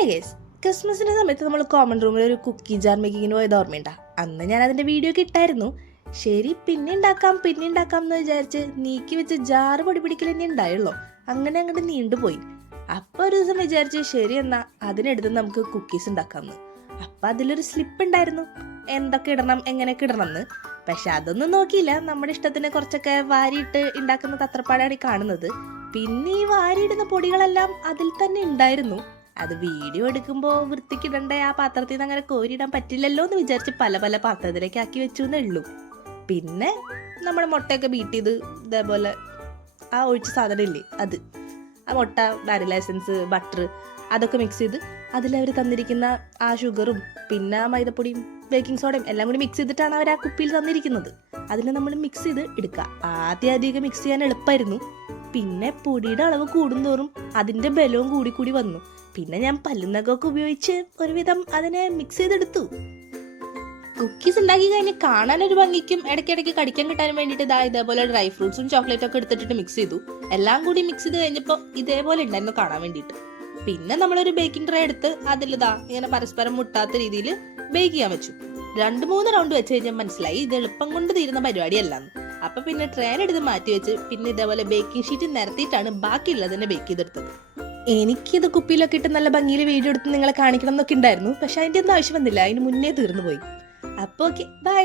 Hi guys, ക്രിസ്മസിന്റെ സമയത്ത് നമ്മൾ കോമൺ റൂമിൽ ഒരു കുക്കി ജാർ മേക്കിങ്ങിന് പോയത് ഓർമ്മയുണ്ടാ? അന്ന് ഞാൻ അതിന്റെ വീഡിയോ ഒക്കെ ഇട്ടായിരുന്നു. ശരി, പിന്നെ ഉണ്ടാക്കാം എന്ന് വിചാരിച്ച് നീക്കി വെച്ച് ജാറ് പൊടി പിടിക്കൽ തന്നെ ഉണ്ടായുള്ളൂ. അങ്ങനെ അങ്ങോട്ട് നീണ്ടുപോയി. അപ്പൊ ഒരു ദിവസം വിചാരിച്ച് ശരി എന്നാ അതിനെടുത്ത് നമുക്ക് കുക്കീസ് ഉണ്ടാക്കാമെന്ന്. അപ്പൊ അതിലൊരു സ്ലിപ്പ് ഉണ്ടായിരുന്നു, എന്തൊക്കെ ഇടണം എങ്ങനെയൊക്കെ ഇടണം എന്ന്. പക്ഷെ അതൊന്നും നോക്കിയില്ല, നമ്മുടെ ഇഷ്ടത്തിന് കുറച്ചൊക്കെ വാരിയിട്ട് ഉണ്ടാക്കുന്ന തത്രപ്പാടാണ് ഈ കാണുന്നത്. പിന്നെ ഈ വാരിയിടുന്ന പൊടികളെല്ലാം അതിൽ തന്നെ ഉണ്ടായിരുന്നു. അത് വീഡിയോ എടുക്കുമ്പോൾ വൃത്തിക്കിടണ്ട ആ പാത്രത്തിൽ നിന്ന് അങ്ങനെ കോരിയിടാൻ പറ്റില്ലല്ലോ എന്ന് വിചാരിച്ച് പല പല പാത്രത്തിലേക്ക് ആക്കി വെച്ചു എന്നേ ഉള്ളൂ. പിന്നെ നമ്മുടെ മുട്ടയൊക്കെ ബീറ്റ് ചെയ്ത് ഇതേപോലെ ആ ഒഴിച്ച സാധനം ഇല്ലേ അത്, ആ മുട്ട, വാനില എസൻസ്, ബട്ടർ അതൊക്കെ മിക്സ് ചെയ്ത് അതിലവർ തന്നിരിക്കുന്ന ആ ഷുഗറും പിന്നെ ആ മൈദപ്പൊടിയും ബേക്കിംഗ് സോഡയും എല്ലാം കൂടി മിക്സ് ചെയ്തിട്ടാണ് അവർ ആ കുപ്പിയിൽ തന്നിരിക്കുന്നത്. അതിൽ നമ്മൾ മിക്സ് ചെയ്ത് എടുക്കുക. ആദ്യം മിക്സ് ചെയ്യാൻ എളുപ്പമായിരുന്നു. പിന്നെ പൊടിയുടെ അളവ് കൂടുന്തോറും അതിൻ്റെ ബലവും കൂടി വന്നു. പിന്നെ ഞാൻ പല്ലുനഖമൊക്കെ ഉപയോഗിച്ച് ഒരുവിധം അതിനെ മിക്സ് ചെയ്തെടുത്തു. കുക്കീസ് ഉണ്ടാക്കി കഴിഞ്ഞ് കാണാനൊരു ഭംഗിക്കും ഇടയ്ക്കിടയ്ക്ക് കടിക്കാൻ കിട്ടാനും വേണ്ടിയിട്ട് ഇതേപോലെ ഡ്രൈ ഫ്രൂട്ട്സും ചോക്ലേറ്റും ഒക്കെ എടുത്തിട്ട് മിക്സ് ചെയ്തു. എല്ലാം കൂടി മിക്സ് ചെയ്ത് കഴിഞ്ഞപ്പോൾ ഇതേപോലെ ഉണ്ടായിരുന്നു കാണാൻ വേണ്ടിയിട്ട്. പിന്നെ നമ്മളൊരു ബേക്കിംഗ് ട്രേ എടുത്ത് അതിൽ ഇങ്ങനെ പരസ്പരം മുട്ടാത്ത രീതിയിൽ ബേക്ക് ചെയ്യാൻ വെച്ചു. 2-3 റൗണ്ട് വെച്ച് കഴിഞ്ഞാൽ മനസ്സിലായി ഇത് എളുപ്പം കൊണ്ട് തീരുന്ന പരിപാടിയല്ലാന്ന്. അപ്പൊ പിന്നെ ട്രെയിനെടുത്ത് മാറ്റി വെച്ച് പിന്നെ ഇതേപോലെ ബേക്കിംഗ് ഷീറ്റ് നിരത്തിയിട്ടാണ് ബാക്കിയുള്ളതിനെ ബേക്ക് ചെയ്തെടുത്തത്. എനിക്കിത് കുപ്പിയിലൊക്കെ ഇട്ട് നല്ല ഭംഗിയിൽ വീഡിയോ എടുത്ത് നിങ്ങളെ കാണിക്കണം എന്നൊക്കെ ഉണ്ടായിരുന്നു. പക്ഷെ അതിൻ്റെ ഒന്നും ആവശ്യം വന്നില്ല, അതിന് മുന്നേ തീർന്നു പോയി. അപ്പോൾ ഓക്കെ, ബൈ.